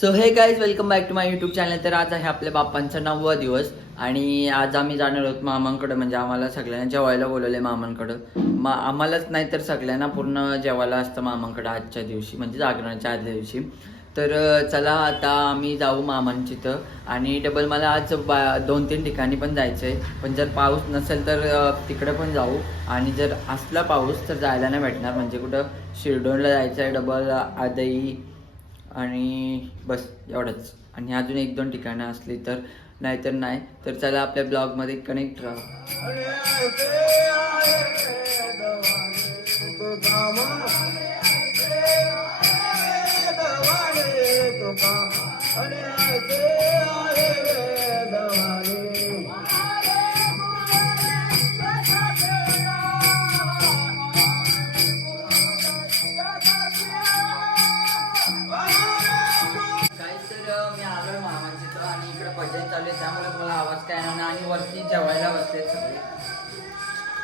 So hey guys welcome back to my YouTube channel तर आज आहे आपल्या बाप्पांचा नववा दिवस आणि आज आम्ही जाणार आहोत मामांकडं म्हणजे आम्हाला सगळ्यांना जेवायला बोलवले मामांकडं. मा आम्हालाच नाही तर सगळ्यांना पूर्ण जेवायला असतं मामांकडं आजच्या दिवशी म्हणजे जागरणाच्या आदल्या दिवशी. तर चला आता आम्ही जाऊ मामांची तर आणि डबल मला आज बा दोन तीन ठिकाणी पण जायचं आहे पण जर पाऊस नसेल तर तिकडे पण जाऊ. आणि जर असला पाऊस तर जायला नाही भेटणार म्हणजे कुठं शिरडोनला जायचं आहे डबल आदई आणि बस एवढंच. आणि अजून एक दोन ठिकाणं असली तर नाहीतर नाही. तर चला आपल्या ब्लॉगमध्ये कनेक्ट राहा.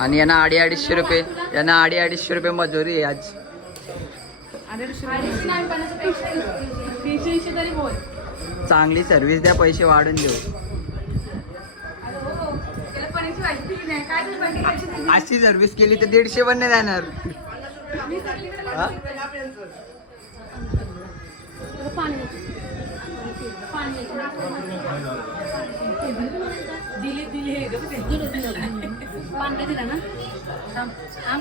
आणि यांना अडी अडीचशे रुपये यांना अडी अडीचशे रुपये मजुरी आहे आज. चांगली सर्व्हिस द्या पैसे वाढून देऊ. अशी सर्व्हिस केली तर दीडशे पण नाही जाणार. दिले दिले दिले दिले ना? आम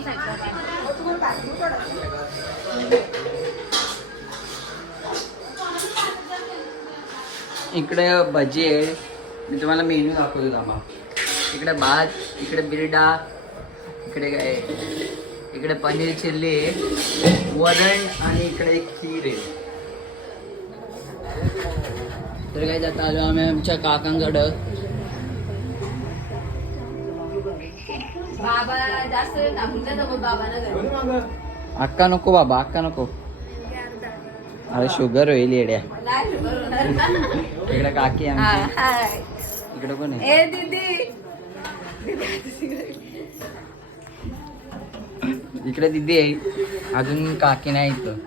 इकडे भजी आहे. मी तुम्हाला मेन्यू दाखवतो थांबा. इकडे भात इकडे बिरडा इकडे काय? इकडे पनीर चिल्ली आहे वरण आणि इकडे खीर आहे. तर काय जाता आलो आम्ही आमच्या काकांकडं बाबा जास्त वेळ थांबून जातो मग बाबाला घरी. अक्का नको बाबा अक्का नको. अरे शुगर होईल येड्या. नाही शुगर होणार. इकडे काकी आमची. हाय. इकडे कोण आहे? ए दीदी. इकडे दिदी आहे. अजून काकी नाही इथं.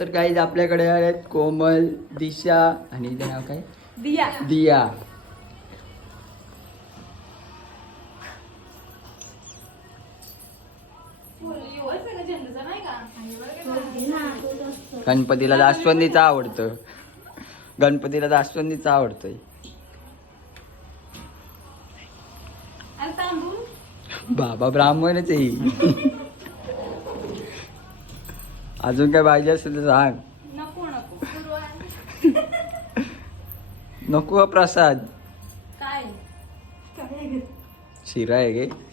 तर काही आपल्याकडे आहेत कोमल दिशा आणि इथे नाव काय? दिया. दिया. गणपतीला जास्वंदीचा आवडतं. गणपतीला जास्वंदीचा आवडतोय. तांदूळ? बाबा ब्राह्मणच आहे. अजून काय पाहिजे असेल तर सांग. नको नको. नको प्रसाद. काय? शिरा आहे गे.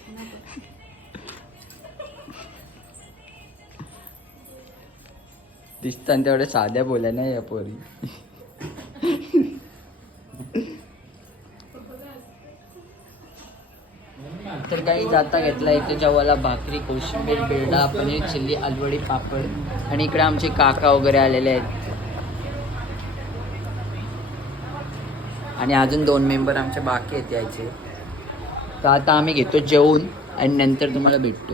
दिसताना तेवढ्या साध्या बोल्या नाही या पोरी. तर काही जाता घेतला इथे जेवायला भाकरी कोशिंबीर बेडा पनीर चिल्ली अलवडी पापड आणि इकडे आमचे काका वगैरे आलेले आहेत. आणि अजून दोन मेंबर आमचे बाकी आहेत यायचे. तर आता आम्ही घेतो जेवून आणि नंतर तुम्हाला भेटतो.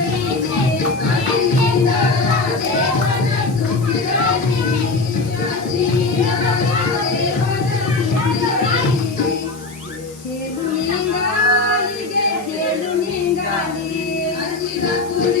Jesus,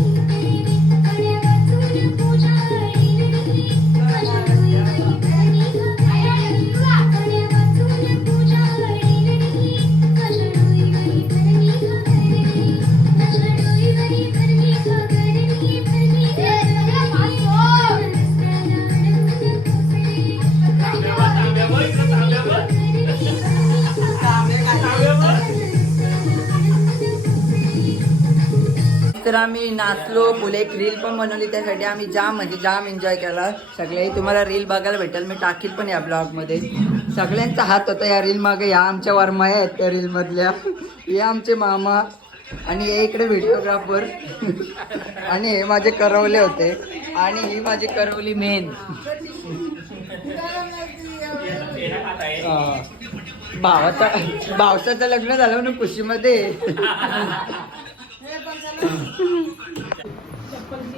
तर आम्ही नाचलो फुले एक रील पण बनवली. त्यासाठी आम्ही जाम म्हणजे जाम एन्जॉय केला. सगळ्याही तुम्हाला रील बघायला भेटेल. मी टाकील पण या ब्लॉगमध्ये सगळ्यांचा हात होता या रील मागे. या आमच्या वर्माया आहेत त्या रीलमधल्या हे आमचे मामा आणि हे इकडे व्हिडिओग्राफर आणि हे माझे करवले होते. आणि ही माझी करवली मेन भावाचा भावसाचं लग्न झालं म्हणून खुशीमध्ये.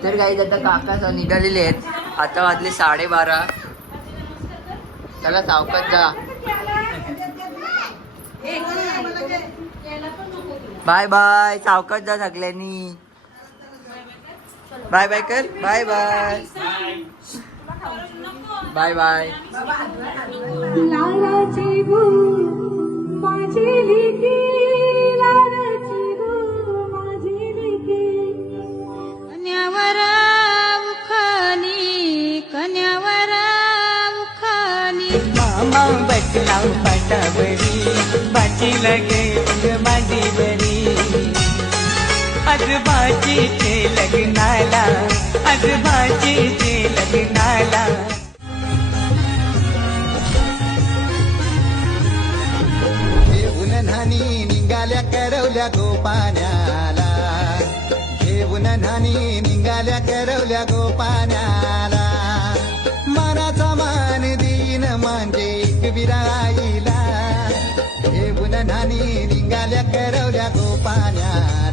तर काही आता काका निघालेले आहेत. आता वाजले साडेबारा. चला सावकाश जा. बाय बाय सावकाश जा सगळ्यांनी. बाय बाय कर. बाय बाय बाय बाय लालाची माझी कन्यावरा उखानी कन्यावरा उखानी मामा बसला पटावरी बाची लगे माझी बरी लग्नाला निघाल्या करवल्या गोपाण्याला घेऊन न्हाणी निघाल्या करवल्या गोपाण्याला. मनाचा मान दिन म्हणजे विराईला. घेऊन न्हाणी निघाल्या करवल्या गोपाण्याला.